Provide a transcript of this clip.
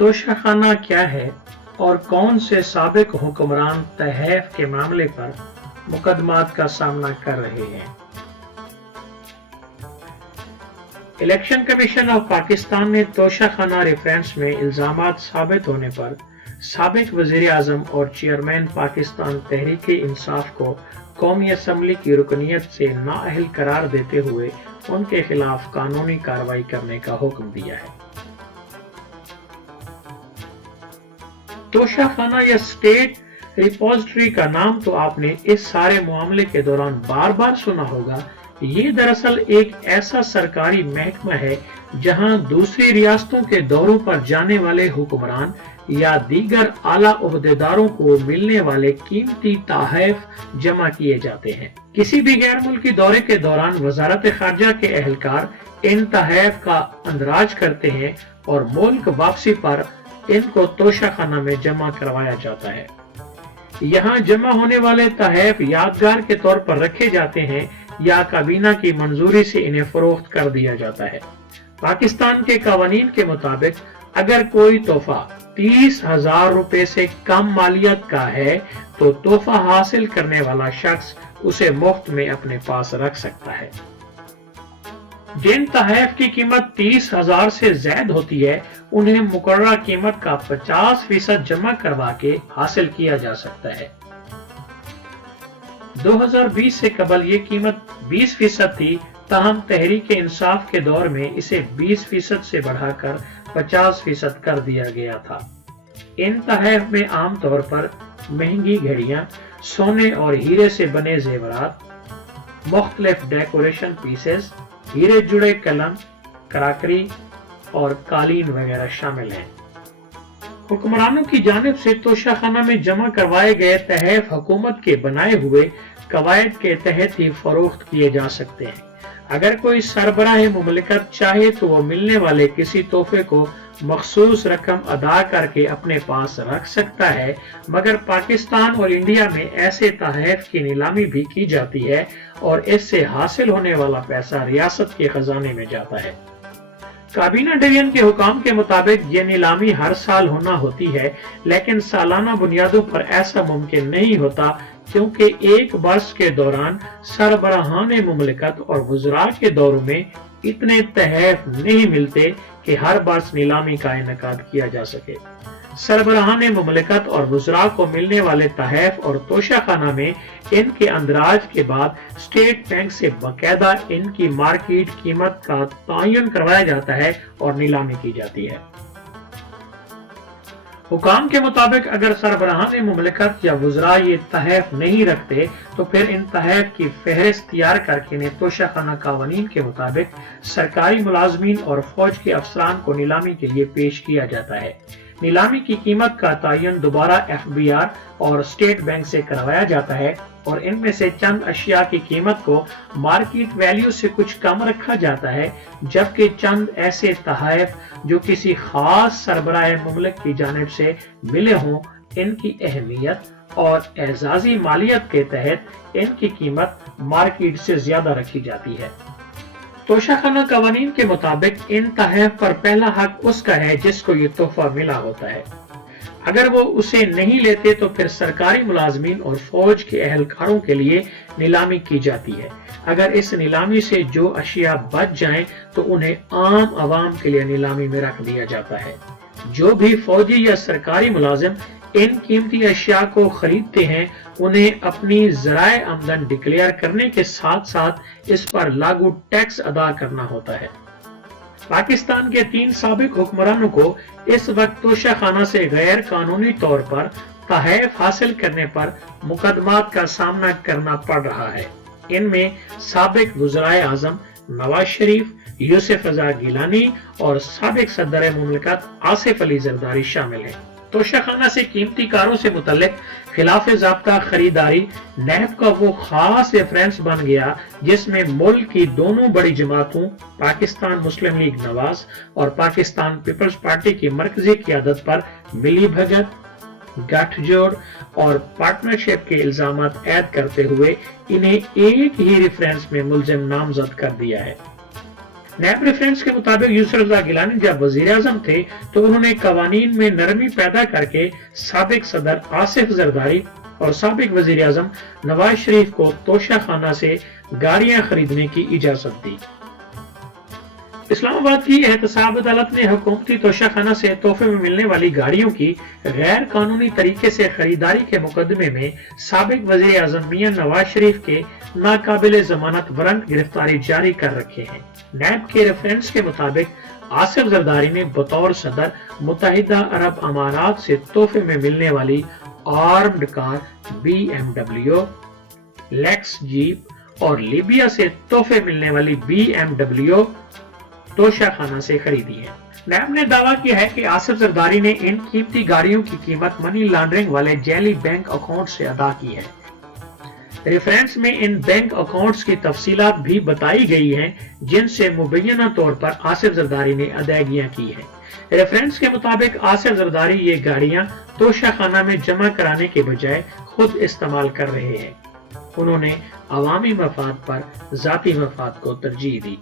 तोशाखाना क्या है और कौन से साबिक हुक्मरान तहैफ के मामले पर मुकदमात का सामना कर रहे हैं? इलेक्शन कमीशन ऑफ पाकिस्तान ने तोशाखाना रेफरेंस में इल्जामात साबित होने पर साबिक वजीर आजम और चेयरमैन पाकिस्तान तहरीक इंसाफ को कौमी असम्बली की रुकनियत से नाअहल करार देते हुए उनके खिलाफ कानूनी कार्रवाई करने का हुक्म दिया है। तोशाखाना या स्टेट रिपोजिटरी का नाम तो आपने इस सारे मामले के दौरान बार बार सुना होगा। ये दरअसल एक ऐसा सरकारी महकमा है जहां दूसरी रियासतों के दौरों पर जाने वाले हुक्मरान या दीगर आला ओहदेदारों को मिलने वाले कीमती तहफ जमा किए जाते हैं। किसी भी गैर मुल्की दौरे के दौरान वजारत खारजा के एहलकार इन तहफ का अंदराज करते हैं और मुल्क वापसी पर इनको तोशाखाना में जमा करवाया जाता है। यहाँ जमा होने वाले तहफ यादगार के तौर पर रखे जाते हैं या काबीना की मंजूरी से इन्हें फरोख्त कर दिया जाता है। पाकिस्तान के कानून के मुताबिक अगर कोई तोहफा 30,000 रुपए से कम मालियत का है तो तोहफा हासिल करने वाला शख्स उसे मुफ्त में अपने पास रख सकता है। जिन तहफ की कीमत 30,000 से ज्यादा होती है उन्हें मुकर्रर कीमत का 50% जमा करवा के हासिल किया जा सकता है। 2020 से कबल ये कीमत 20% थी, ताहम तहरीक इंसाफ के दौर में इसे 20% से बढ़ाकर 50% कर दिया गया था। इन तहफ में आमतौर पर महंगी घड़ियां, सोने और हीरे से बने जेवरात, मुख्तलिफ डेकोरेशन पीसेस, हीरे जुड़े कलम, कराकरी और कालीन वगैरह शामिल हैं। हुक्मरानों की जानिब से तोशाखाना में जमा करवाए गए तहफ हुकूमत के बनाए हुए कवायद के तहत ही फरोख्त किए जा सकते हैं। अगर कोई सरबराह मुमलिकत चाहे तो वो मिलने वाले किसी तोहफे को मखसूस रकम अदा करके अपने पास रख सकता है, मगर पाकिस्तान और इंडिया में ऐसे तहफ की नीलामी भी की जाती है और इससे हासिल होने वाला पैसा रियासत के खजाने में जाता है। काबीना डिवीजन के हुकाम के मुताबिक ये नीलामी हर साल होना होती है, लेकिन सालाना बुनियादों पर ऐसा मुमकिन नहीं होता क्योंकि एक वर्ष के दौरान सरबराहान मुमलिकत और वज़रा के दौरों में इतने तहफ नहीं मिलते कि हर वर्ष नीलामी का इनेकाद किया जा सके। सरबराहान मुमलिकत और वज़रा को मिलने वाले तहफ और तोशाखाना में इनके अंदराज के बाद स्टेट बैंक से बाकायदा इनकी मार्केट कीमत का तयन करवाया जाता है और नीलामी की जाती है। हुकाम के मुताबिक अगर सरबराहान मुमलिकत या वज़रा ये तहफ नहीं रखते तो फिर इन तहफ की फहरिस्त तैयार करके इन्हें तोशाखाना कानून के मुताबिक सरकारी मुलाजमीन और फौज के अफसरान को नीलामी के लिए पेश किया जाता है। नीलामी की कीमत का तयन दोबारा FBI और स्टेट बैंक से करवाया जाता है और इनमें से चंद अशिया की कीमत को मार्केट वैल्यू से कुछ कम रखा जाता है, जबकि चंद ऐसे तहफ जो किसी खास सरबराह मुमलिक की जानिब से मिले हों, इनकी अहमियत और एजाजी मालियत के तहत इनकी कीमत मार्केट से ज्यादा रखी जाती है। तोशाखाना कानून के मुताबिक इन तहफ पर पहला हक उसका है जिसको ये तोहफा मिला होता है। अगर वो उसे नहीं लेते तो फिर सरकारी मुलाजमीन और फौज के अहलकारों के लिए नीलामी की जाती है। अगर इस नीलामी से जो अशिया बच जाएं तो उन्हें आम आवाम के लिए नीलामी में रख दिया जाता है। जो भी फौजी या सरकारी मुलाजिम इन कीमती अशिया को खरीदते हैं उन्हें अपनी ज़राए आमदन डिक्लेयर करने के साथ साथ इस पर लागू टैक्स अदा करना होता है। पाकिस्तान के 3 साबिक हुक्मरानों को इस वक्त तोशाखाना से गैर कानूनी तौर पर तहफ हासिल करने पर मुकदमात का सामना करना पड़ रहा है। इनमें साबिक वज़राए आज़म नवाज शरीफ, यूसुफ रज़ा गिलानी और साबिक सदर मुमलिकत आसिफ अली जरदारी शामिल हैं। तोशाखाना से कीमती कारों से मुतल्लिक खिलाफ ज़ाब्ता खरीदारी नैब का वो खास रेफरेंस बन गया जिसमें मुल्क की दोनों बड़ी जमातों पाकिस्तान मुस्लिम लीग नवाज और पाकिस्तान पीपल्स पार्टी की मरकजी क़यादत पर मिली भगत, गठजोड़ और पार्टनरशिप के इल्जामात ऐद करते हुए इन्हें एक ही रेफरेंस में मुलजिम नामजद कर दिया है। नैब रेफरेंस के मुताबिक यूसुफ रजा गिलानी जब वजीर आजम थे तो उन्होंने कवानीन में नरमी पैदा करके साबिक सदर आसिफ जरदारी और साबिक वजीर आजम नवाज शरीफ को तोशाखाना से गाड़ियां खरीदने की इजाजत दी। इस्लामाबाद की एहतसाब अदालत ने हुकूमती तोशाखाना से तोहफे में मिलने वाली गाड़ियों की गैर कानूनी तरीके से खरीदारी के मुकदमे में साबिक वजीर आजम मियां नवाज शरीफ के नाकाबिले जमानत वारंट गिरफ्तारी जारी कर रखे हैं। नैब के रेफरेंस के मुताबिक आसिफ जरदारी ने बतौर सदर मुत्तहिदा अरब अमारात से तोहफे में मिलने वाली armed car BMW, Lexus jeep और लीबिया से तोहफे मिलने वाली BMW तोशाखाना से खरीदी है। नैब ने दावा किया है कि आसिफ जरदारी ने इन कीमती गाड़ियों की कीमत मनी लॉन्ड्रिंग वाले जैली बैंक अकाउंट से अदा की है। रेफरेंस में इन बैंक अकाउंट्स की तफसीलात भी बताई गई हैं जिनसे मुबैना तौर पर आसिफ जरदारी ने अदायगियां की हैं। रेफरेंस के मुताबिक आसिफ जरदारी ये गाड़ियां तोशाखाना में जमा कराने के बजाय खुद इस्तेमाल कर रहे हैं। उन्होंने अवामी मफाद पर जाती मफाद को तरजीह दी।